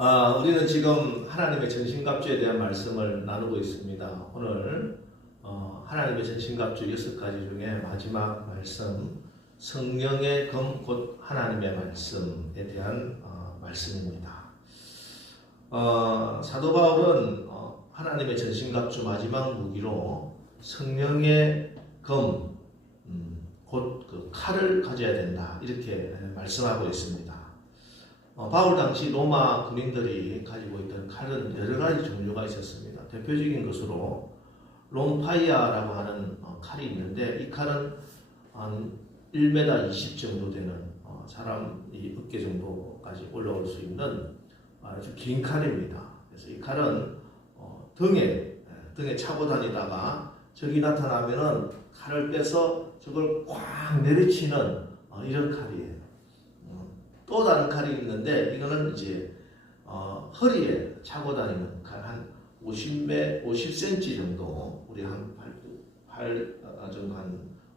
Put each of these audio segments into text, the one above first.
우리는 지금 하나님의 전신갑주에 대한 말씀을 나누고 있습니다. 오늘 하나님의 전신갑주 6가지 중에 마지막 말씀, 성령의 검 곧 하나님의 말씀에 대한 말씀입니다. 사도 바울은 하나님의 전신갑주 마지막 무기로 성령의 검, 곧 그 칼을 가져야 된다, 이렇게 말씀하고 있습니다. 바울 당시 로마 군인들이 가지고 있던 칼은 여러 가지 종류가 있었습니다. 대표적인 것으로 롬파이아라고 하는 칼이 있는데, 이 칼은 한 1m 20 정도 되는 사람 이 어깨 정도까지 올라올 수 있는 아주 긴 칼입니다. 그래서 이 칼은 등에 차고 다니다가 적이 나타나면은 칼을 빼서 저걸 꽉 내리치는 이런 칼이에요. 또 다른 칼이 있는데, 이거는 이제 허리에 차고 다니는 칼, 한 50cm 정도, 우리 한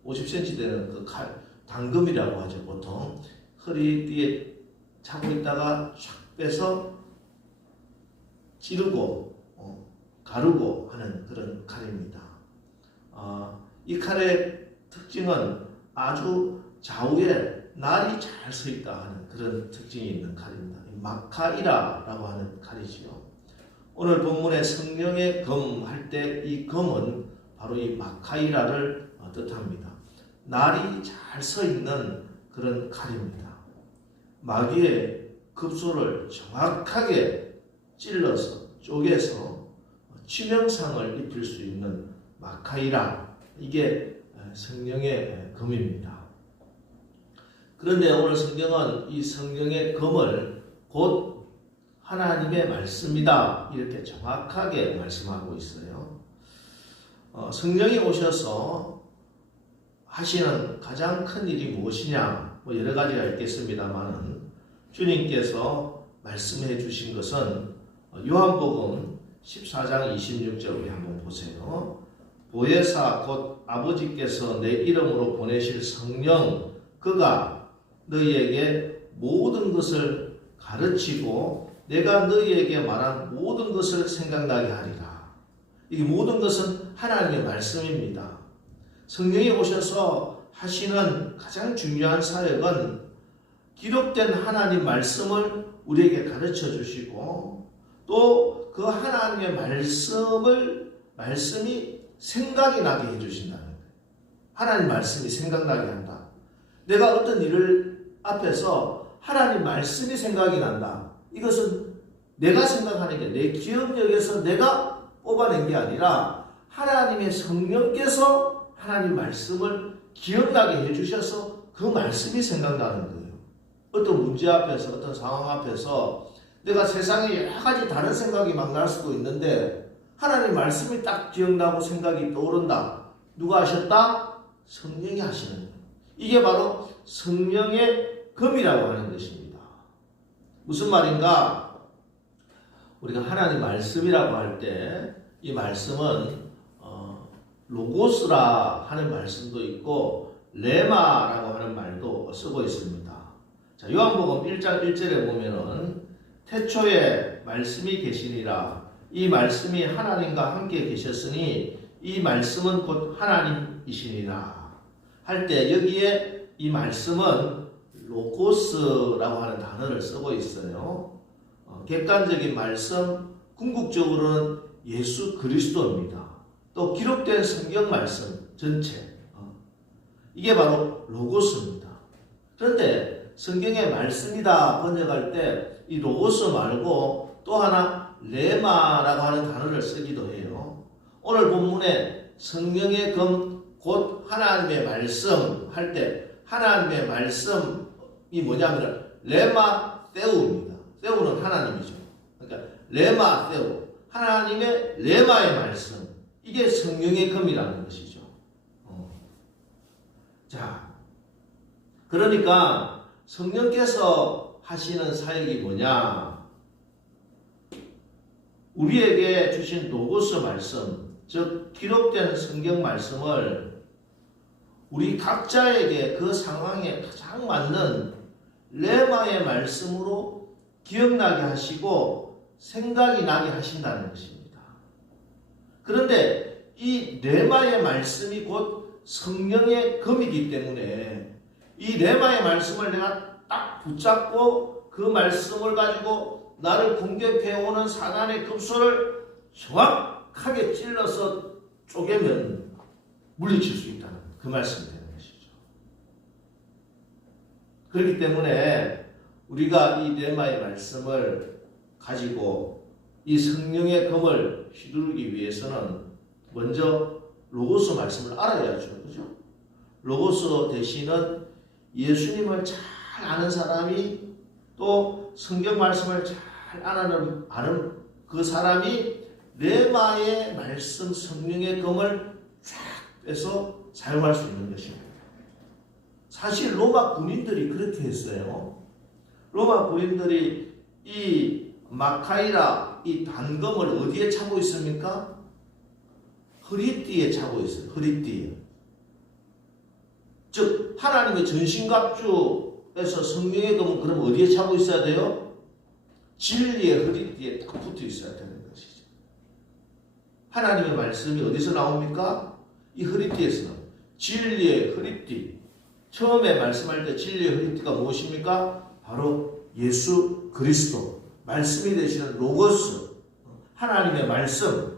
50cm 되는 그 칼, 당금이라고 하죠. 보통 허리 뒤에 차고 있다가 촥 빼서 찌르고 가르고 하는 그런 칼입니다. 이 칼의 특징은 아주 좌우에 날이 잘 서 있다 하는 그런 특징이 있는 칼입니다. 마카이라라고 하는 칼이지요. 오늘 본문에 성령의 검 할 때 이 검은 바로 이 마카이라를 뜻합니다. 날이 잘 서 있는 그런 칼입니다. 마귀의 급소를 정확하게 찔러서 쪼개서 치명상을 입힐 수 있는 마카이라, 이게 성령의 검입니다. 그런데 오늘 성경은 이 성령의 검을 곧 하나님의 말씀이다, 이렇게 정확하게 말씀하고 있어요. 성령이 오셔서 하시는 가장 큰 일이 무엇이냐, 여러 가지가 있겠습니다만은 주님께서 말씀해 주신 것은 요한복음 14장 26절 우리 한번 보세요. 보혜사 곧 아버지께서 내 이름으로 보내실 성령, 그가 너희에게 모든 것을 가르치고 내가 너희에게 말한 모든 것을 생각나게 하리라. 이 모든 것은 하나님의 말씀입니다. 성령이 오셔서 하시는 가장 중요한 사역은 기록된 하나님 말씀을 우리에게 가르쳐 주시고, 또 그 하나님의 말씀이 생각이 나게 해주신다는 거예요. 하나님 말씀이 생각나게 한다. 내가 어떤 일을 앞에서 하나님 말씀이 생각이 난다. 이것은 내가 생각하는 게, 내 기억력에서 내가 뽑아낸 게 아니라 하나님의 성령께서 하나님 말씀을 기억나게 해주셔서 그 말씀이 생각나는 거예요. 어떤 문제 앞에서, 어떤 상황 앞에서 내가 세상에 여러 가지 다른 생각이 막 날 수도 있는데 하나님 말씀이 딱 기억나고 생각이 떠오른다. 누가 하셨다? 성령이 하시는 거예요. 이게 바로 성령의 검이라고 하는 것입니다. 무슨 말인가? 우리가 하나님 말씀이라고 할 때 이 말씀은 로고스라 하는 말씀도 있고 레마라고 하는 말도 쓰고 있습니다. 자, 요한복음 1장 1절에 보면은 태초에 말씀이 계시니라. 이 말씀이 하나님과 함께 계셨으니 이 말씀은 곧 하나님이시니라 할 때, 여기에 이 말씀은 로고스라고 하는 단어를 쓰고 있어요. 객관적인 말씀, 궁극적으로는 예수 그리스도입니다. 또 기록된 성경 말씀 전체, 이게 바로 로고스입니다. 그런데 성경의 말씀이다 번역할 때 이 로고스 말고 또 하나 레마라고 하는 단어를 쓰기도 해요. 오늘 본문에 성령의 검 곧 하나님의 말씀 할 때 하나님의 말씀이 뭐냐면 레마 세우입니다. 세우는 하나님이죠. 그러니까 레마 세우, 하나님의 레마의 말씀, 이게 성령의 검이라는 것이죠. 자, 그러니까 성령께서 하시는 사역이 뭐냐? 우리에게 주신 로고스 말씀, 즉 기록된 성경 말씀을 우리 각자에게 그 상황에 가장 맞는 레마의 말씀으로 기억나게 하시고 생각이 나게 하신다는 것입니다. 그런데 이 레마의 말씀이 곧 성령의 검이기 때문에 이 레마의 말씀을 내가 딱 붙잡고 그 말씀을 가지고 나를 공격해오는 사단의 급소를 정확하게 찔러서 쪼개면 물리칠 수 있다는 그 말씀이 되는 것이죠. 그렇기 때문에 우리가 이 레마의 말씀을 가지고 이 성령의 검을 휘두르기 위해서는 먼저 로고스 말씀을 알아야죠. 그죠? 로고스 대신은 예수님을 잘 아는 사람이 또 성경 말씀을 잘 아는 그 사람이 레마의 말씀 성령의 검을 쫙 빼서 사용할 수 있는 것입니다. 사실 로마 군인들이 그렇게 했어요. 로마 군인들이 이 마카이라 이 단검을 어디에 차고 있습니까? 허리띠에 차고 있어요. 허리띠에. 즉 하나님의 전신갑주에서 성령의 검은 그럼 어디에 차고 있어야 돼요? 진리의 허리띠에 딱 붙어 있어야 되는 것이죠. 하나님의 말씀이 어디서 나옵니까? 이 허리띠에서 나옵니다. 진리의 허리띠. 처음에 말씀할 때 진리의 허리띠가 무엇입니까? 바로 예수 그리스도. 말씀이 되시는 로고스. 하나님의 말씀.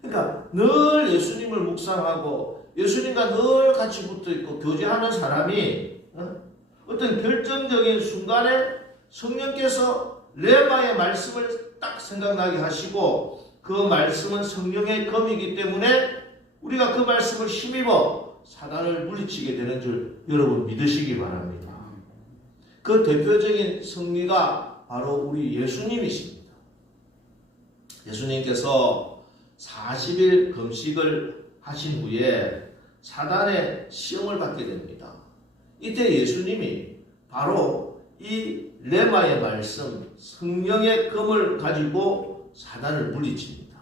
그러니까 늘 예수님을 묵상하고 예수님과 늘 같이 붙어 있고 교제하는 사람이 어떤 결정적인 순간에 성령께서 레마의 말씀을 딱 생각나게 하시고 그 말씀은 성령의 검이기 때문에 우리가 그 말씀을 힘입어 사단을 물리치게 되는 줄 여러분 믿으시기 바랍니다. 그 대표적인 승리가 바로 우리 예수님이십니다. 예수님께서 40일 금식을 하신 후에 사단의 시험을 받게 됩니다. 이때 예수님이 바로 이 레마의 말씀, 성령의 검을 가지고 사단을 물리칩니다.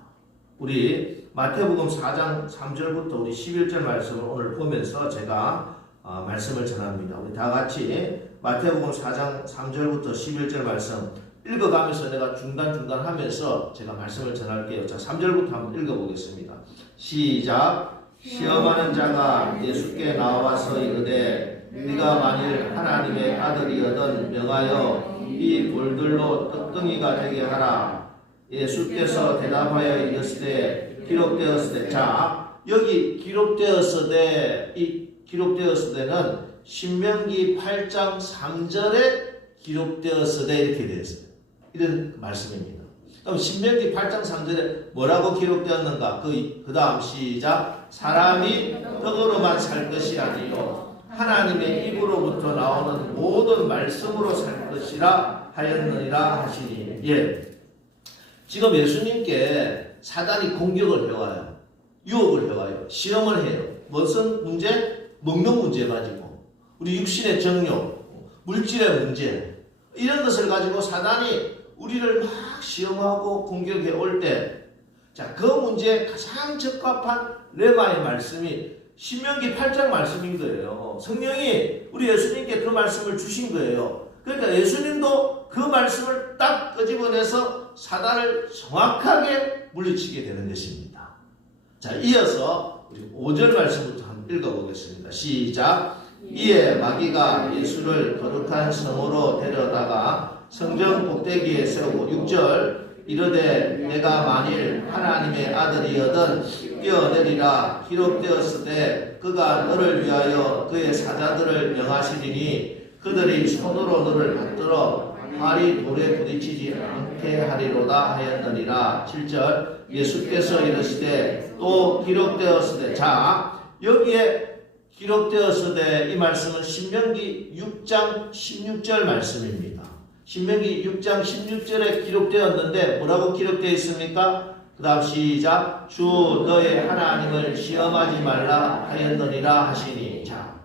우리 마태복음 4장 3절부터 우리 11절 말씀을 오늘 보면서 제가 말씀을 전합니다. 우리 다 같이 마태복음 4장 3절부터 11절 말씀 읽어가면서 내가 중단중단 하면서 제가 말씀을 전할게요. 자, 3절부터 한번 읽어보겠습니다. 시작. 시험하는 자가 예수께 나와서 이르되 네가 만일 하나님의 아들이거든 명하여 이 돌들로 떡덩이가 되게 하라. 예수께서 대답하여 이르시되 기록되었으되. 자, 여기 기록되었으되, 이 기록되었으되는 신명기 8장 3절에 기록되었으되 이렇게 되어 있어요. 이런 말씀입니다. 그럼 신명기 8장 3절에 뭐라고 기록되었는가? 그 다음 시작. 사람이 떡으로만 살 것이 아니요 하나님의 입으로부터 나오는 모든 말씀으로 살 것이라 하였느니라 하시니. 예. 지금 예수님께 사단이 공격을 해와요. 유혹을 해와요. 시험을 해요. 무슨 문제? 먹는 문제 가지고. 우리 육신의 정욕, 물질의 문제. 이런 것을 가지고 사단이 우리를 막 시험하고 공격해 올 때, 자, 그 문제에 가장 적합한 레마의 말씀이 신명기 8장 말씀인 거예요. 성령이 우리 예수님께 그 말씀을 주신 거예요. 그러니까 예수님도 그 말씀을 딱 끄집어내서 사단을 정확하게 물리치게 되는 것입니다. 자, 이어서 우리 5절 말씀부터 한번 읽어보겠습니다. 시작. 이에 마귀가 예수를 거룩한 성으로 데려다가 성전 꼭대기에 세우고 6절 이르되 내가 만일 하나님의 아들이거든 뛰어내리라. 기록되었으되 그가 너를 위하여 그의 사자들을 명하시리니 그들이 손으로 너를 받들어 발이 돌에 부딪히지 않게 하리로다 하였느니라. 7절 예수께서 이르시되 또 기록되었으되. 자, 여기에 기록되었으되 이 말씀은 신명기 6장 16절 말씀입니다. 신명기 6장 16절에 기록되었는데 뭐라고 기록되어 있습니까? 그 다음 시작. 주 너의 하나님을 시험하지 말라 하였느니라 하시니. 자,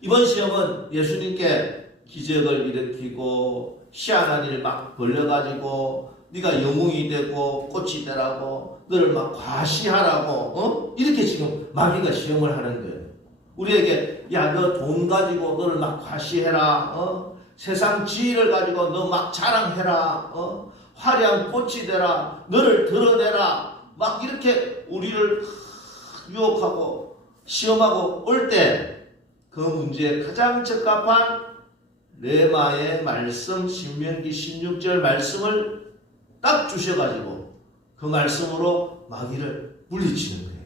이번 시험은 예수님께 기적을 일으키고 희한한 일 막 벌려가지고 네가 영웅이 되고 꽃이 되라고 너를 막 과시하라고 이렇게 지금 마귀가 시험을 하는 거예요. 우리에게 야, 너 돈 가지고 너를 막 과시해라. 세상 지위를 가지고 너 막 자랑해라. 화려한 꽃이 되라. 너를 드러내라. 막 이렇게 우리를 유혹하고 시험하고 올 때 그 문제에 가장 적합한 레마의 말씀, 신명기 16절 말씀을 딱 주셔가지고 그 말씀으로 마귀를 물리치는 거예요.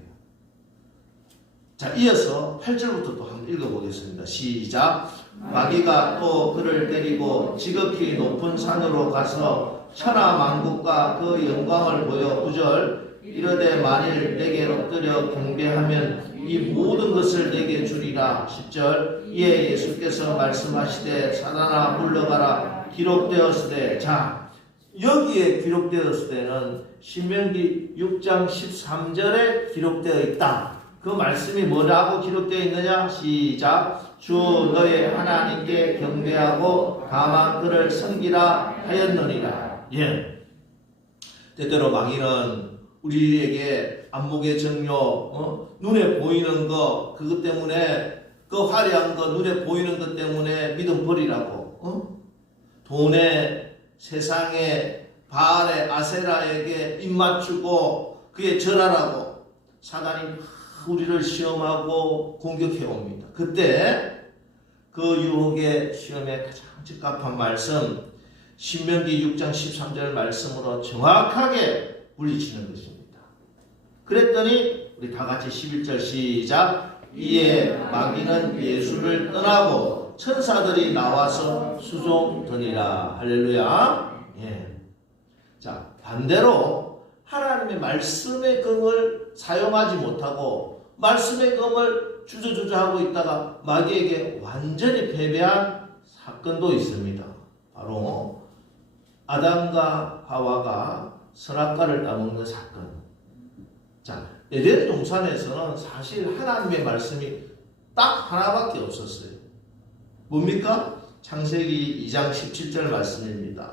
자, 이어서 8절부터 또 한번 읽어보겠습니다. 시작. 마귀가 또 그를 때리고 지극히 높은 산으로 가서 천하 만국과 그 영광을 보여 9절 이르되 만일 내게 엎드려 경배하면 이 모든 것을 내게 주리라. 10절 이에 예수께서 말씀하시되 사단아 물러가라 기록되었으되. 자, 여기에 기록되었을 때는 신명기 6장 13절에 기록되어 있다. 그 말씀이 뭐라고 기록되어 있느냐? 시작. 주 너의 하나님께 경배하고 다만 그를 섬기라 하였느니라. 예. 때때로 마귀는 우리에게 안목의 정욕, 눈에 보이는 거, 그것 때문에 그 화려한 거, 눈에 보이는 것 때문에 믿음 버리라고, 돈에, 세상에, 바알의 아세라에게 입맞추고 그에 절하라고 사단이 우리를 시험하고 공격해 옵니다. 그때 그 유혹의 시험에 가장 적합한 말씀, 신명기 6장 13절 말씀으로 정확하게 물리치는 것입니다. 그랬더니 우리 다 같이 11절 시작. 이에 마귀는 예수를 떠나고 천사들이 나와서 수종드니라. 할렐루야. 예. 자, 반대로 하나님의 말씀의 검을 사용하지 못하고 말씀의 검을 주저주저하고 있다가 마귀에게 완전히 패배한 사건도 있습니다. 바로 아담과 하와가 선악과를 따먹는 사건. 자, 에덴 동산에서는 사실 하나님의 말씀이 딱 하나밖에 없었어요. 뭡니까? 창세기 2장 17절 말씀입니다.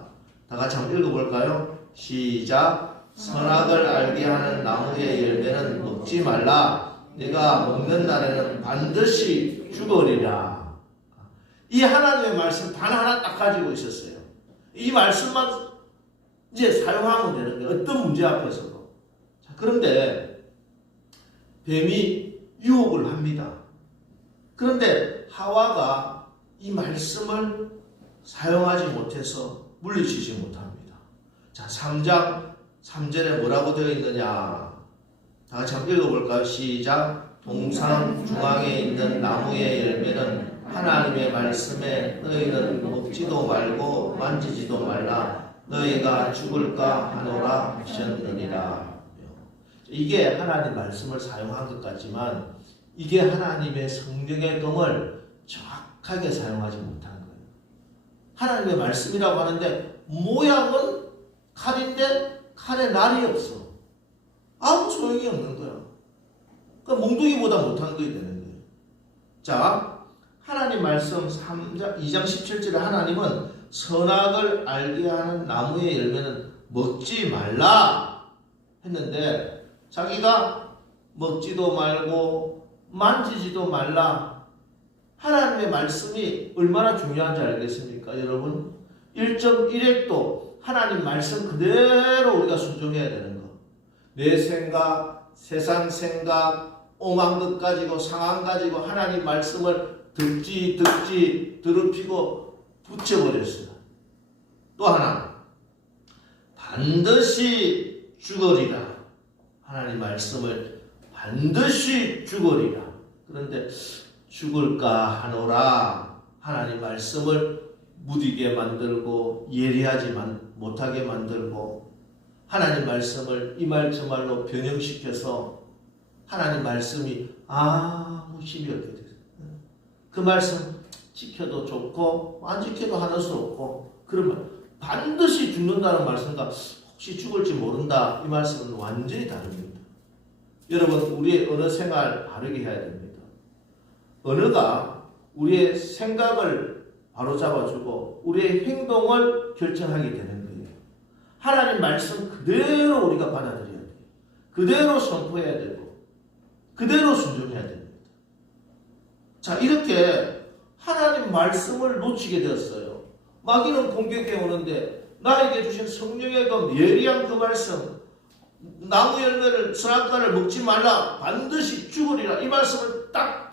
다 같이 한번 읽어볼까요? 시작. 선악을 알게 하는 나무의 열매는 먹지 말라. 내가 먹는 날에는 반드시 죽으리라. 이 하나님의 말씀 단 하나 딱 가지고 있었어요. 이 말씀만 이제 사용하면 되는 거예요. 어떤 문제 앞에서도. 자, 그런데 뱀이 유혹을 합니다. 그런데 하와가 이 말씀을 사용하지 못해서 물리치지 못합니다. 자, 3장 3절에 뭐라고 되어 있느냐? 다 같이 한번 읽어볼까요? 시작. 동상 중앙에 있는 나무의 열매는 하나님의 말씀에 너희는 먹지도 말고 만지지도 말라. 너희가 죽을까 하노라 하셨느니라. 이게 하나님 말씀을 사용한 것 같지만 이게 하나님의 성령의 검을 정확하게 사용하지 못한 거예요. 하나님의 말씀이라고 하는데 모양은 칼인데 칼에 날이 없어. 아무 소용이 없는 거야. 그러니까 몽둥이보다 못한 거이 되는 거예요. 자, 하나님 말씀 2장 17절에 하나님은 선악을 알게 하는 나무의 열매는 먹지 말라 했는데 자기가 먹지도 말고 만지지도 말라. 하나님의 말씀이 얼마나 중요한지 알겠습니까, 여러분? 1.1핵도 하나님 말씀 그대로 우리가 순종해야 되는 거. 내 생각, 세상 생각, 오만 것 가지고 상황 가지고 하나님 말씀을 듣지 더럽히고 붙여버렸어요. 또 하나, 반드시 죽으리라. 하나님 말씀을 반드시 죽으리라. 그런데 죽을까 하노라. 하나님 말씀을 무디게 만들고 예리하지 못하게 만들고 하나님 말씀을 이 말 저 말로 변형시켜서 하나님 말씀이 아무 힘이 없게 됐어요. 그 말씀 지켜도 좋고 안 지켜도 하는 수 없고 그러면 반드시 죽는다는 말씀과 혹시 죽을지 모른다 이 말씀은 완전히 다릅니다. 여러분 우리의 언어 생활 바르게 해야 됩니다. 언어가 우리의 생각을 바로잡아주고 우리의 행동을 결정하게 되는 거예요. 하나님 말씀 그대로 우리가 받아들여야 돼요. 그대로 선포해야 되고 그대로 순종해야 됩니다. 자, 이렇게 하나님 말씀을 놓치게 되었어요. 마귀는 공격해 오는데 나에게 주신 성령의 그 예리한 그 말씀, 나무 열매를 선악과를 먹지 말라, 반드시 죽으리라, 이 말씀을 딱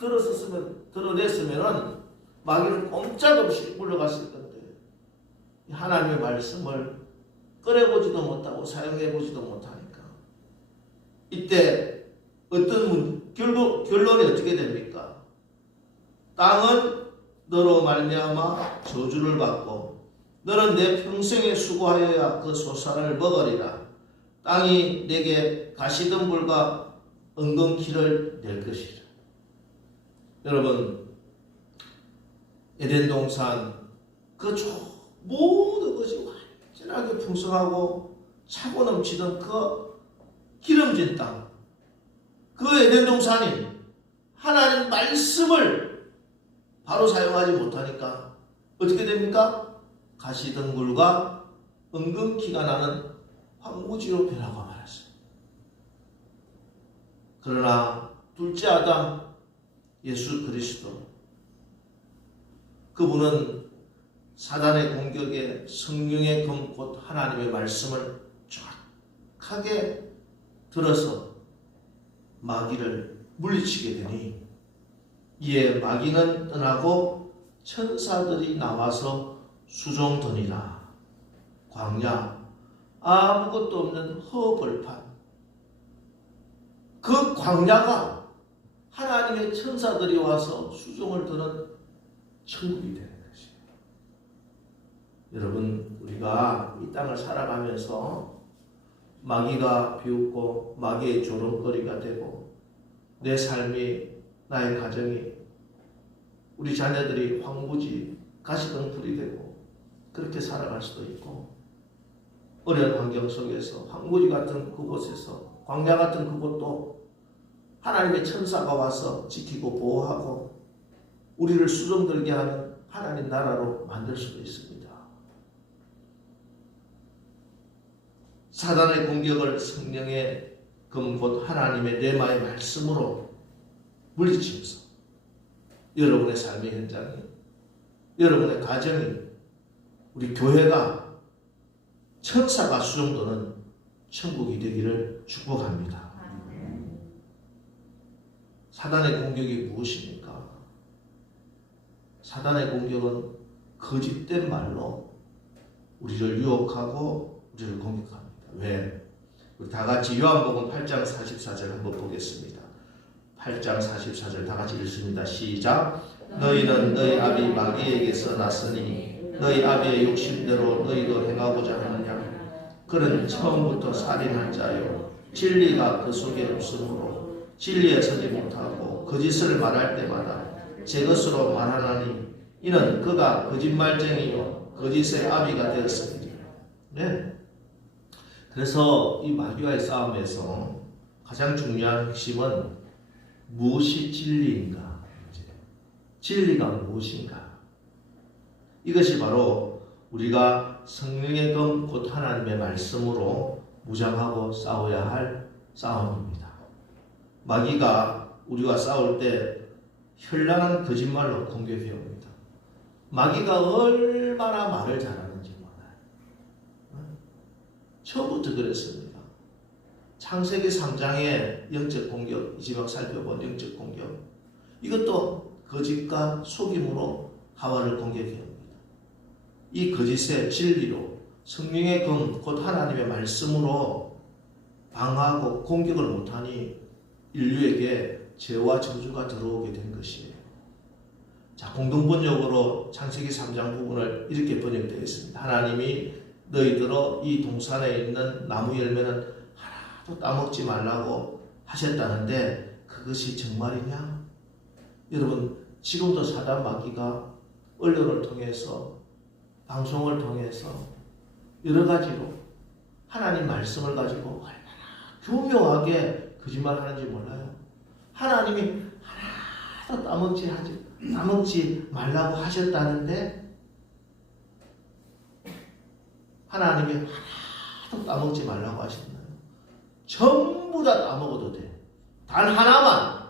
드러냈으면은 마귀는 꼼짝없이 물러갔을 건데 하나님의 말씀을 꺼내보지도 못하고 사용해보지도 못하니까 이때 어떤 결론이 어떻게 됩니까? 땅은 너로 말미암아 저주를 받고 너는 내 평생에 수고하여야 그 소산을 먹으리라. 땅이 내게 가시덤불과 엉겅퀴를 낼 것이라. 여러분, 에덴 동산 그 모든 것이 완전하게 풍성하고 차고 넘치던 그 기름진 땅, 그 에덴 동산이 하나님 말씀을 바로 사용하지 못하니까 어떻게 됩니까? 가시덤불과 엉겅퀴가 나는 황무지로 변하고 말았어요. 그러나 둘째 아담 예수 그리스도, 그분은 사단의 공격에 성령의 검 곧 하나님의 말씀을 정확하게 들어서 마귀를 물리치게 되니 이에 마귀는 떠나고 천사들이 나와서 수종더니라. 광야, 아무것도 없는 허벌판, 그 광야가 하나님의 천사들이 와서 수종을 드는 천국이 되는 것이에요. 여러분, 우리가 이 땅을 살아가면서 마귀가 비웃고 마귀의 조롱거리가 되고 내 삶이, 나의 가정이, 우리 자녀들이 황무지, 가시덤불이 되고 그렇게 살아갈 수도 있고, 어려운 환경 속에서 황무지 같은 그곳에서, 광야 같은 그곳도 하나님의 천사가 와서 지키고 보호하고 우리를 수종들게 하는 하나님 나라로 만들 수도 있습니다. 사단의 공격을 성령의 검 곧 하나님의 레마의 말씀으로 물리치면서 여러분의 삶의 현장이, 여러분의 가정이, 우리 교회가 천사가 수종도는 천국이 되기를 축복합니다. 사단의 공격이 무엇입니까? 사단의 공격은 거짓된 말로 우리를 유혹하고 우리를 공격합니다. 왜? 우리 다 같이 요한복음 8장 44절 한번 보겠습니다. 8장 44절 다 같이 읽습니다. 시작. 너희는 너희 아비 마귀에게서 났으니 너희 아비의 욕심대로 너희도 행하고자 하느냐. 그는 처음부터 살인한 자요 진리가 그 속에 없으므로 진리에 서지 못하고 거짓을 말할 때마다 제 것으로 말하나니 이는 그가 거짓말쟁이요 거짓의 아비가 되었습니다. 네. 그래서 이 마귀와의 싸움에서 가장 중요한 핵심은 무엇이 진리인가? 진리가 무엇인가? 이것이 바로 우리가 성령의 검 곧 하나님의 말씀으로 무장하고 싸워야 할 싸움입니다. 마귀가 우리와 싸울 때 현란한 거짓말로 공격해 옵니다. 마귀가 얼마나 말을 잘하는지 몰라요. 처음부터 그랬습니다. 창세기 3장의 영적 공격, 이지막 살펴본 영적 공격, 이것도 거짓과 속임으로 하와를 공격해 옵니다. 이 거짓의 진리로 성령의 검 곧 하나님의 말씀으로 방어하고 공격을 못하니 인류에게 죄와 저주가 들어오게 된 것이에요. 자, 공동번역으로 창세기 3장 부분을 이렇게 번역되어 있습니다. 하나님이 너희들어 이 동산에 있는 나무 열매는 하나도 따먹지 말라고 하셨다는데 그것이 정말이냐? 여러분, 지금도 사단 마귀가 언론을 통해서, 방송을 통해서 여러 가지로 하나님 말씀을 가지고 얼마나 교묘하게 거짓말하는지 몰라요. 하나님이 하나도 따먹지 말라고 하셨다는데 하나님이 하나도 따먹지 말라고 하셨나요? 전부 다 따먹어도 돼. 단 하나만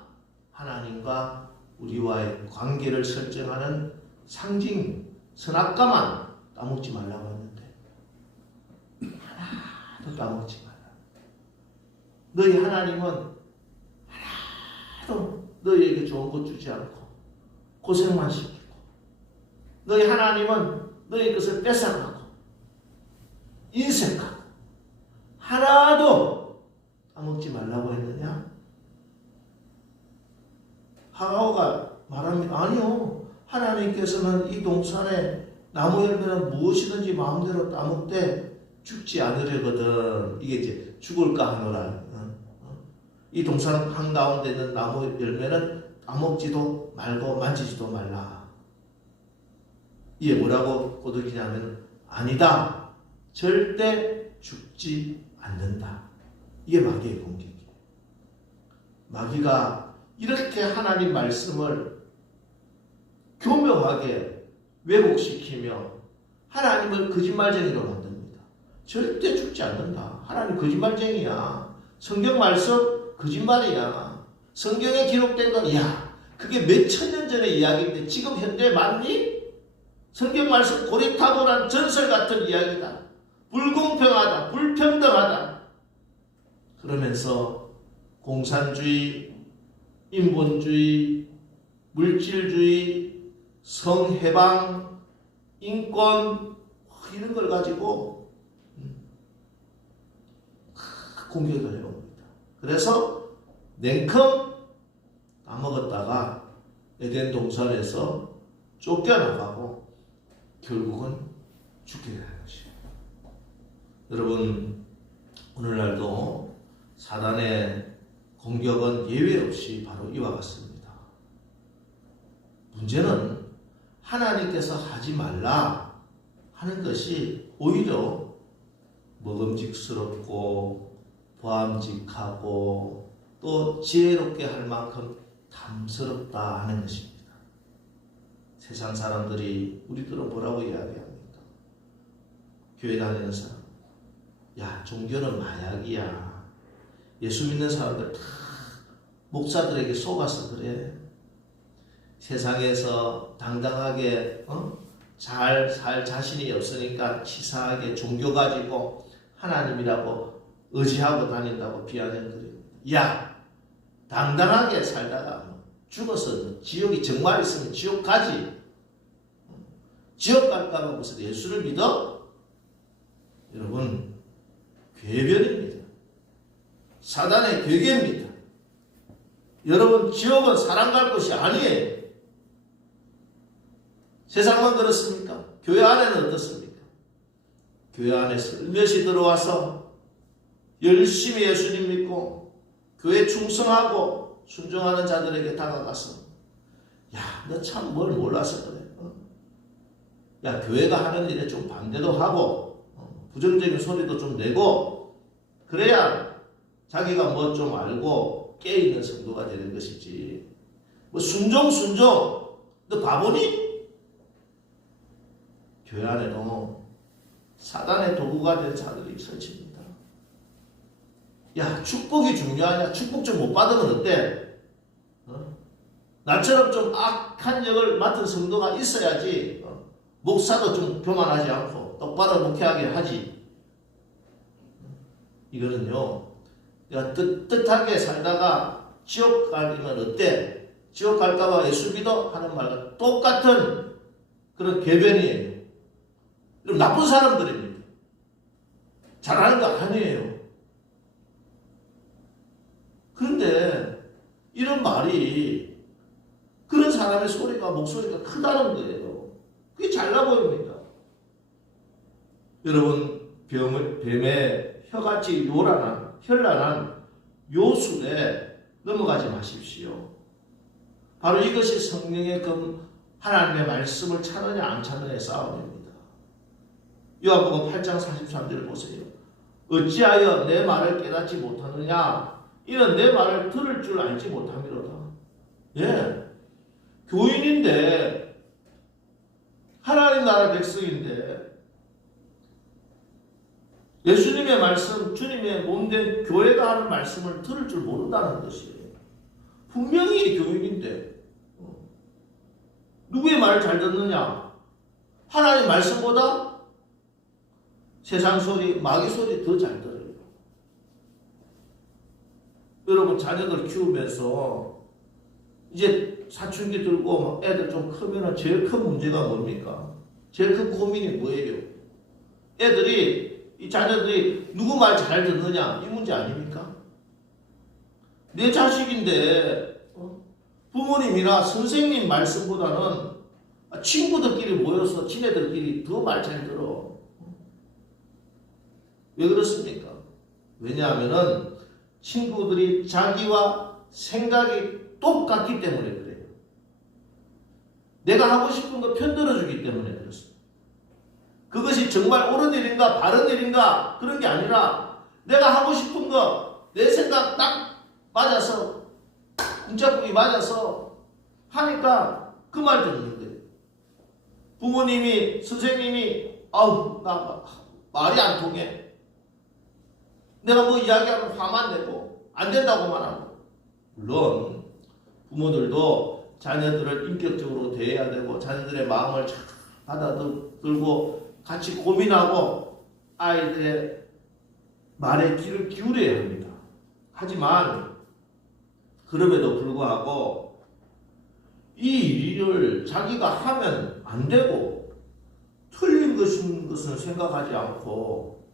하나님과 우리와의 관계를 설정하는 상징, 선악과만 따먹지 말라고 했는데 하나도 따먹지 마라. 너희 하나님은 하나도 너희에게 좋은 것 주지 않고 고생만 시키고, 너희 하나님은 너희 것을 뺏어가고 인색하고 하나도 따먹지 말라고 했느냐? 하가오가 말합니다. 아니요, 하나님께서는 이 동산에 나무 열매는 무엇이든지 마음대로 따먹되 죽지 않으려거든. 이게 이제 죽을까 하노라. 이 동산 한가운데 있는 나무 열매는 따먹지도 말고 만지지도 말라. 이게 뭐라고 꼬드기냐면 아니다, 절대 죽지 않는다. 이게 마귀의 공격이에요. 마귀가 이렇게 하나님 말씀을 교묘하게 왜곡시키며 하나님을 거짓말쟁이로 만듭니다. 절대 죽지 않는다. 하나님 거짓말쟁이야. 성경 말씀 거짓말이야. 성경에 기록된 건 그게 몇천 년 전의 이야기인데 지금 현대 맞니? 성경 말씀 고리타분한 전설 같은 이야기다. 불공평하다. 불평등하다. 그러면서 공산주의, 인본주의, 물질주의, 성해방, 인권 이런 걸 가지고 공격을 해옵니다. 그래서 냉큼 따먹었다가 에덴 동산에서 쫓겨나가고 결국은 죽게 되는 것이에요. 여러분, 오늘날도 사단의 공격은 예외 없이 바로 이와 같습니다. 문제는 하나님께서 하지 말라 하는 것이 오히려 먹음직스럽고 보암직하고 또 지혜롭게 할 만큼 탐스럽다 하는 것입니다. 세상 사람들이 우리들은 뭐라고 이야기합니까? 교회 다니는 사람, 종교는 마약이야. 예수 믿는 사람들 다 목사들에게 속아서 그래. 세상에서 당당하게 잘 살 자신이 없으니까 치사하게 종교 가지고 하나님이라고 의지하고 다닌다고 비아냥거립니다. 당당하게 살다가 죽어서 지옥이 정말 있으면 지옥 가지. 지옥 갈까봐 무슨 예수를 믿어? 여러분, 궤변입니다. 사단의 괴계입니다. 여러분, 지옥은 사람 갈 곳이 아니에요. 세상만 그렇습니까? 교회 안에는 어떻습니까? 교회 안에 슬며시 들어와서 열심히 예수님 믿고 교회 충성하고 순종하는 자들에게 다가가서 너 참 뭘 몰라서 그래. 교회가 하는 일에 좀 반대도 하고 부정적인 소리도 좀 내고 그래야 자기가 뭐 좀 알고 깨있는 성도가 되는 것이지. 뭐 순종 너 바보니? 교회 안에도 사단의 도구가 된 자들이 설치입니다. 축복이 중요하냐? 축복 좀 못 받으면 어때? 나처럼 좀 악한 역을 맡은 성도가 있어야지. 목사도 좀 교만하지 않고 똑바로 목회하게 하지. 이거는요, 뜻하게 살다가 지옥 가면 어때? 지옥 갈까봐 예수 믿어? 하는 말과 똑같은 그런 궤변이에요. 그럼 나쁜 사람들입니다. 잘하는 거 아니에요. 그런데 이런 말이 그런 사람의 목소리가 크다는 거예요. 그게 잘나 보입니다. 여러분, 뱀의 혀같이 현란한 요술에 넘어가지 마십시오. 바로 이것이 성령의 하나님의 말씀을 찾느냐 안 찾느냐의 싸움입니다. 요한복음 8장 43절 보세요. 어찌하여 내 말을 깨닫지 못하느냐? 이는 내 말을 들을 줄 알지 못함이로다. 교인인데 하나님 나라 백성인데 예수님의 말씀, 주님의 몸된 교회가 하는 말씀을 들을 줄 모른다는 것이에요. 분명히 교인인데 누구의 말을 잘 듣느냐? 하나님 하나님 말씀보다 세상 소리, 마귀 소리 더 잘 들어요. 여러분 자녀들 키우면서 이제 사춘기 들고 애들 좀 크면은 제일 큰 문제가 뭡니까? 제일 큰 고민이 뭐예요? 애들이, 이 자녀들이 누구 말 잘 듣느냐 이 문제 아닙니까? 내 자식인데 부모님이나 선생님 말씀보다는 친구들끼리 모여서 지네들끼리 더 말 잘 들어. 왜 그렇습니까? 왜냐하면은 친구들이 자기와 생각이 똑같기 때문에 그래요. 내가 하고 싶은 거 편들어주기 때문에 그렇습니다. 그것이 정말 옳은 일인가 바른 일인가 그런 게 아니라 내가 하고 싶은 거 내 생각 딱 맞아서 문자북이 맞아서 하니까 그 말 듣는 거예요. 부모님이 선생님이 아우 나 말이 안 통해. 내가 뭐 이야기하면 화만 내고 안 된다고만 하고. 물론 부모들도 자녀들을 인격적으로 대해야 되고 자녀들의 마음을 잘 받아들고 같이 고민하고 아이들의 말에 귀를 기울여야 합니다. 하지만 그럼에도 불구하고 이 일을 자기가 하면 안 되고 틀린 것은 생각하지 않고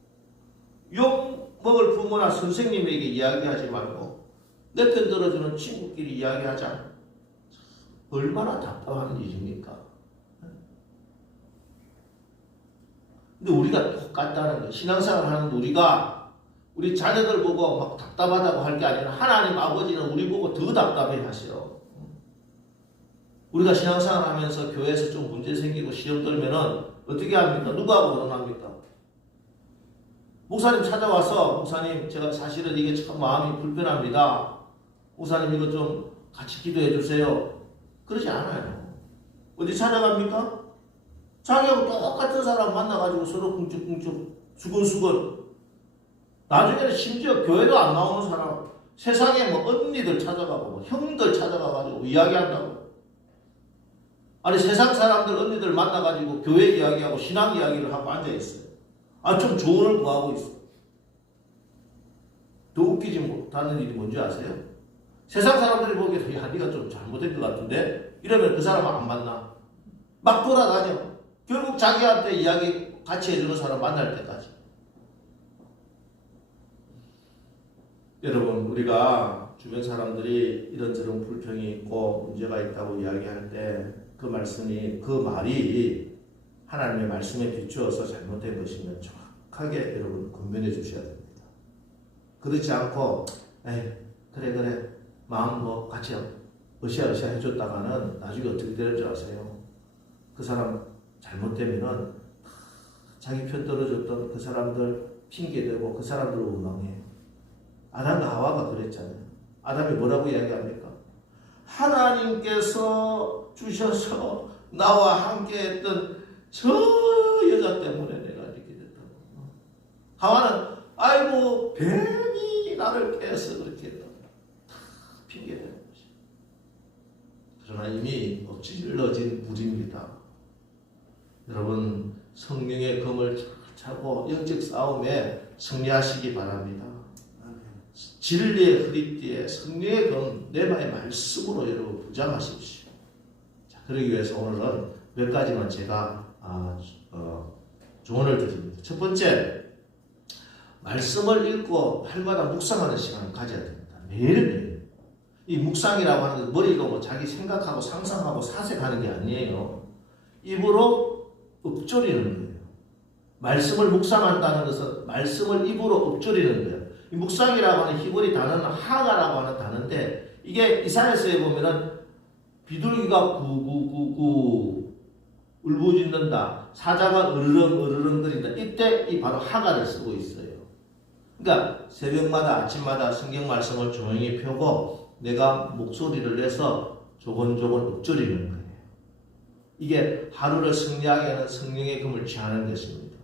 욕먹을 부모나 선생님에게 이야기하지 말고 내 편 들어주는 친구끼리 이야기하자. 얼마나 답답한 일입니까? 근데 우리가 똑같다는 거예요. 신앙생활 하는 우리가 우리 자녀들 보고 막 답답하다고 할 게 아니라 하나님 아버지는 우리 보고 더 답답해 하세요. 우리가 신앙생활 하면서 교회에서 좀 문제 생기고 시험 들면은 어떻게 합니까? 누구하고 의논합니까? 목사님 찾아와서 목사님 제가 사실은 이게 참 마음이 불편합니다. 목사님 이거 좀 같이 기도해 주세요. 그러지 않아요. 어디 찾아갑니까? 자기하고 똑같은 사람 만나가지고 서로 꿍쭉꿍쭉 수근수근 나중에는 심지어 교회도 안 나오는 사람 세상에 뭐 언니들 찾아가고 뭐 형들 찾아가가지고 이야기한다고. 아니 세상 사람들 언니들 만나가지고 교회 이야기하고 신앙 이야기를 하고 앉아있어요. 좀 조언을 구하고 있어. 더 웃기지 못하는 일이 뭔지 아세요? 세상 사람들이 보기에 야 네가 좀 잘못된 것 같은데 이러면 그 사람은 안 만나. 막 돌아다녀. 결국 자기한테 이야기 같이 해주는 사람 만날 때까지. 여러분 우리가 주변 사람들이 이런저런 불평이 있고 문제가 있다고 이야기할 때 그 말씀이 그 말이 하나님의 말씀에 비추어서 잘못된 것이면 정확하게 여러분 권면해 주셔야 됩니다. 그렇지 않고 그래 마음 뭐 같이 으쌰으쌰 해줬다가는 나중에 어떻게 될 줄 아세요? 그 사람 잘못되면은 자기 편 떨어졌던 그 사람들 핑계대고 그 사람들을 원망해요. 아담과 하와가 그랬잖아요. 아담이 뭐라고 이야기합니까? 하나님께서 주셔서 나와 함께 했던 저 여자 때문에 내가 이렇게 됐다고. 하와는 아이고 뱀이 나를 깨서 그렇게 했다고 핑계대는 것이. 그러나 이미 엎질러진 물입니다. 여러분 성령의 검을 차고 영적 싸움에 승리하시기 바랍니다. 진리의 허리띠에 성령의 검 내마의 말씀으로 여러분 부장하십시오. 자, 그러기 위해서 오늘은 몇 가지만 제가 조언을 드립니다. 첫 번째, 말씀을 읽고 할마다 묵상하는 시간을 가져야 됩니다. 매일매일. 이 묵상이라고 하는 것 머리로 뭐 자기 생각하고 상상하고 사색하는 게 아니에요. 입으로 읊조리는 거예요. 말씀을 묵상한다는 것은 말씀을 입으로 읊조리는 거예요. 이 묵상이라고 하는 히브리 단어는 하가라고 하는 단어인데 이게 이사야서에 보면은 비둘기가 구구구구 울부짖는다. 사자가 으르렁거린다. 이때 이 바로 하가를 쓰고 있어요. 그러니까 새벽마다 아침마다 성경 말씀을 조용히 펴고 내가 목소리를 내서 조곤조곤 읊조리는 거예요. 이게 하루를 승리하게 하는 성령의 금을 취하는 것입니다.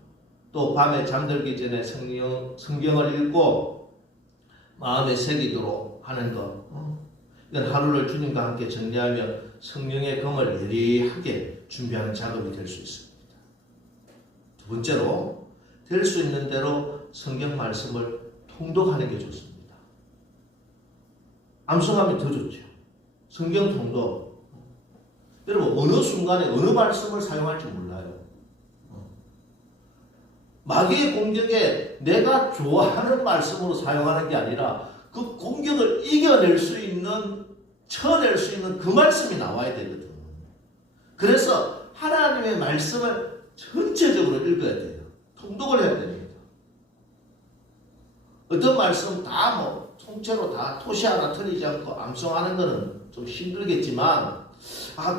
또 밤에 잠들기 전에 성경을 읽고 마음에 새기도록 하는 것. 이건 하루를 주님과 함께 정리하며 성령의 검을 예리하게 준비하는 작업이 될 수 있습니다. 두 번째로 될 수 있는 대로 성경 말씀을 통독하는 게 좋습니다. 암송하면 더 좋죠. 성경 통독. 여러분 어느 순간에 어느 말씀을 사용할지 몰라요. 마귀의 공격에 내가 좋아하는 말씀으로 사용하는 게 아니라 그 공격을 이겨낼 수 있는, 쳐낼 수 있는 그 말씀이 나와야 되거든요. 그래서 하나님의 말씀을 전체적으로 읽어야 돼요. 통독을 해야 됩니다. 어떤 말씀 다 뭐 통째로 다 토시 하나 틀리지 않고 암송하는 것은 좀 힘들겠지만,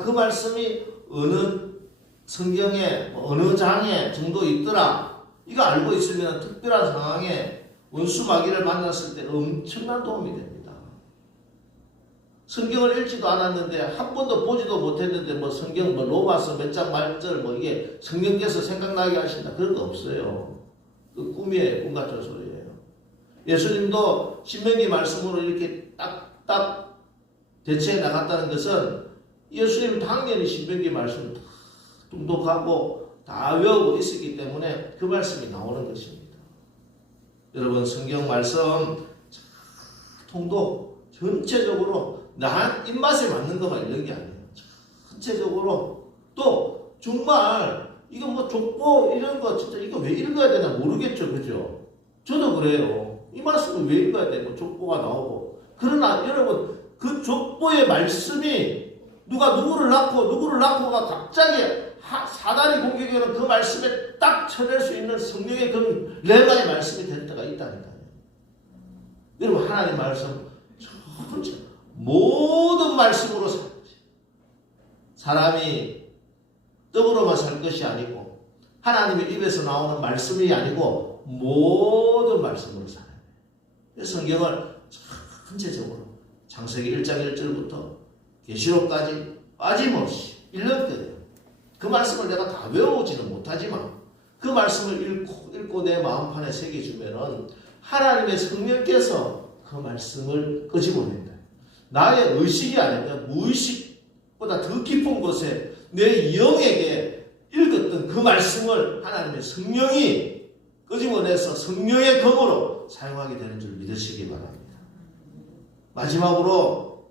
그 말씀이 어느 성경에 어느 장에 정도 있더라, 이거 알고 있으면 특별한 상황에 원수 마귀를 만났을 때 엄청난 도움이 됩니다. 성경을 읽지도 않았는데 한 번도 보지도 못했는데 뭐 성경 뭐 로마서 몇 장 말절 뭐 이게 성령께서 생각나게 하신다, 그런 거 없어요. 그 꿈이에요. 꿈 같은 소리예요. 예수님도 신명기 말씀으로 이렇게 딱딱 대체해 나갔다는 것은 예수님 당연히 신명기 말씀을 다 통독하고 다 외우고 있었기 때문에 그 말씀이 나오는 것입니다. 여러분 성경 말씀 통독 전체적으로 나 입맛에 맞는 것만 읽는 게 아니에요. 전체적으로. 또 정말 이거 뭐 족보 이런 거 진짜 이거 왜 읽어야 되나 모르겠죠. 그죠? 저도 그래요. 이 말씀을 왜 읽어야 되고 족보가 나오고. 그러나 여러분 그 족보의 말씀이 누가 누구를 낳고가 갑자기 사단이 공격하는 그 말씀에 딱 쳐낼 수 있는 성령의 그 레마의 말씀이 될 때가 있다니까요. 여러분 하나님의 말씀 전체 모든 말씀으로 살 것이, 사람이 떡으로만 살 것이 아니고 하나님의 입에서 나오는 말씀이 아니고 모든 말씀으로 살아야 돼요. 성경을 전체적으로 창세기 1장 1절부터 계시록까지 빠짐없이 읽는 거예요. 그 말씀을 내가 다 외우지는 못하지만 그 말씀을 읽고 내 마음판에 새겨주면은 하나님의 성령께서 그 말씀을 끄집어낸다. 나의 의식이 아니라 무의식보다 더 깊은 곳에 내 영에게 읽었던 그 말씀을 하나님의 성령이 끄집어내서 성령의 검으로 사용하게 되는 줄 믿으시기 바랍니다. 마지막으로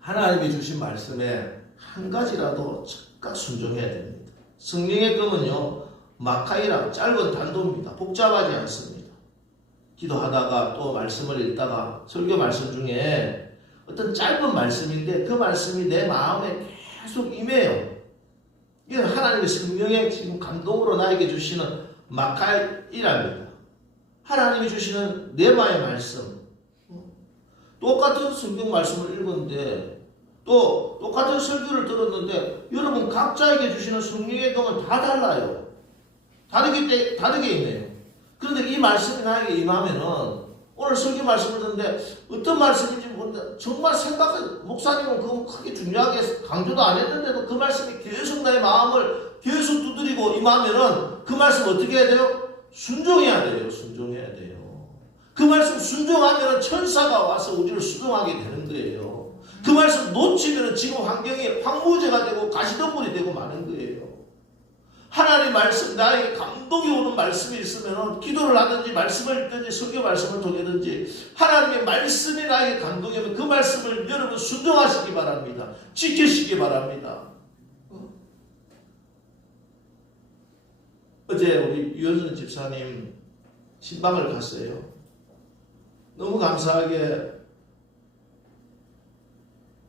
하나님이 주신 말씀에 한 가지라도 즉각 순종해야 됩니다. 성령의 검은요, 마카이랑 짧은 단도입니다. 복잡하지 않습니다. 기도하다가 또 말씀을 읽다가 설교 말씀 중에 어떤 짧은 말씀인데 그 말씀이 내 마음에 계속 임해요. 이건 하나님의 성령의 지금 감동으로 나에게 주시는 마카이랍니다. 하나님이 주시는 레마의 말씀. 똑같은 성경 말씀을 읽었는데 또 똑같은 설교를 들었는데 여러분 각자에게 주시는 성령의 검은 다 달라요. 다르게 있네요. 그런데 이 말씀이 나에게 임하면은 오늘 설교 말씀을 듣는데 어떤 말씀인지 모르는데 정말 목사님은 그건 크게 중요하게 강조도 안 했는데도 그 말씀이 계속 나의 마음을 계속 두드리고 임하면은 그 말씀 어떻게 해야 돼요? 순종해야 돼요. 순종해야 돼요. 그 말씀 순종하면은 천사가 와서 우리를 수종하게 되는 거예요. 그 말씀 놓치면은 지금 환경이 황무지가 되고 가시덤불이 되고 마는 거예요. 하나님 말씀, 나에게 감동이 오는 말씀이 있으면 기도를 하든지 말씀을 읽든지 설교 말씀을 통하든지 하나님의 말씀이 나에게 감동이 오면 그 말씀을 여러분 순종하시기 바랍니다. 지키시기 바랍니다. 어제 우리 유현순 집사님 신방을 갔어요. 너무 감사하게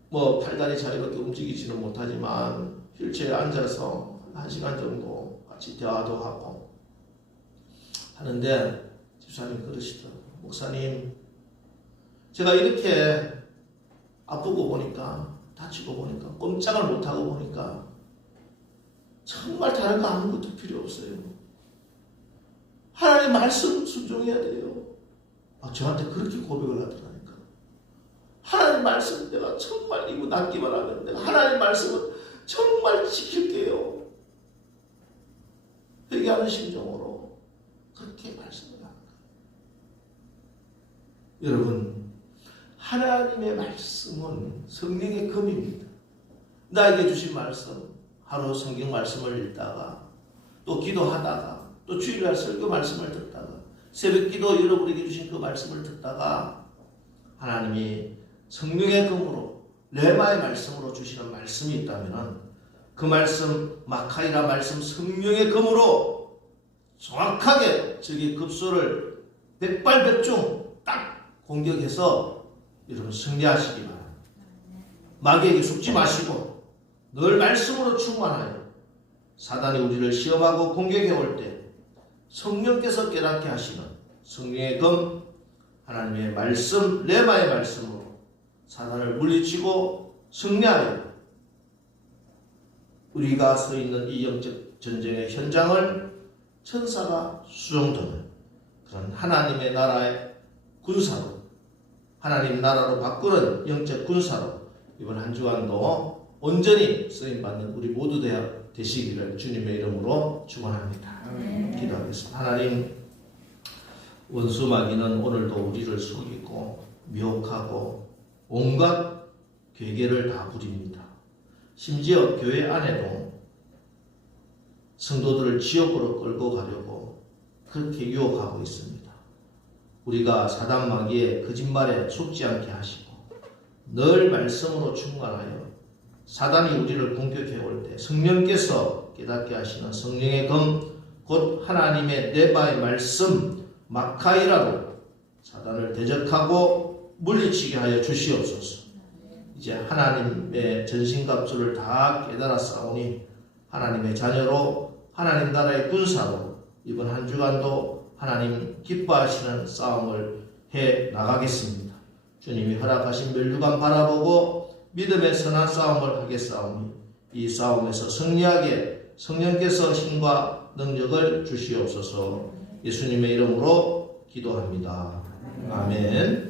뭐 팔다리 자유롭게 움직이지는 못하지만 휠체어에 앉아서 1시간 정도 같이 대화도 하고 하는데 집사님 그러시더라고요. 목사님, 제가 이렇게 아프고 보니까, 다치고 보니까, 꼼짝을 못하고 보니까 정말 다른 거 아무것도 필요 없어요. 하나님 말씀 순종해야 돼요. 저한테 그렇게 고백을 하더라니까. 하나님 말씀 내가 정말 이거 낫기만 하면 내가 하나님 말씀은 정말 지킬게요. 회개하는 심정으로 그렇게 말씀을 합니다. 여러분, 하나님의 말씀은 성령의 검입니다. 나에게 주신 말씀, 하루 성경 말씀을 읽다가 또 기도하다가 또 주일날 설교 말씀을 듣다가 새벽 기도 여러분에게 주신 그 말씀을 듣다가 하나님이 성령의 검으로 레마의 말씀으로 주시는 말씀이 있다면 그 말씀 마카이라 말씀 성령의 검으로 정확하게 저기 급소를 백발백중 딱 공격해서 여러분 승리하시기 바랍니다. 마귀에게 속지 마시고 늘 말씀으로 충만하여 사단이 우리를 시험하고 공격해 올 때 성령께서 깨닫게 하시는 성령의 검 하나님의 말씀 레마의 말씀으로 사단을 물리치고 승리하여 우리가 서 있는 이 영적 전쟁의 현장을 천사가 수종드는 그런 하나님의 나라의 군사로 하나님 나라로 바꾸는 영적 군사로 이번 한 주간도 온전히 쓰임받는 우리 모두 되시기를 주님의 이름으로 축원합니다. 기도하겠습니다. 하나님, 원수 마귀는 오늘도 우리를 속이고 미혹하고 온갖 괴계를 다 부립니다. 심지어 교회 안에도 성도들을 지옥으로 끌고 가려고 그렇게 유혹하고 있습니다. 우리가 사단 마귀의 거짓말에 속지 않게 하시고 늘 말씀으로 충만하여 사단이 우리를 공격해 올 때 성령께서 깨닫게 하시는 성령의 검 곧 하나님의 레바의 말씀 마카이라로 사단을 대적하고 물리치게 하여 주시옵소서. 이제 하나님의 전신갑주를 다 깨달아 싸우니 하나님의 자녀로 하나님 나라의 군사로 이번 한 주간도 하나님 기뻐하시는 싸움을 해 나가겠습니다. 주님이 허락하신 멸류관 바라보고 믿음의 선한 싸움을 하겠사오니 이 싸움에서 승리하게 성령께서 힘과 능력을 주시옵소서. 예수님의 이름으로 기도합니다. 아멘.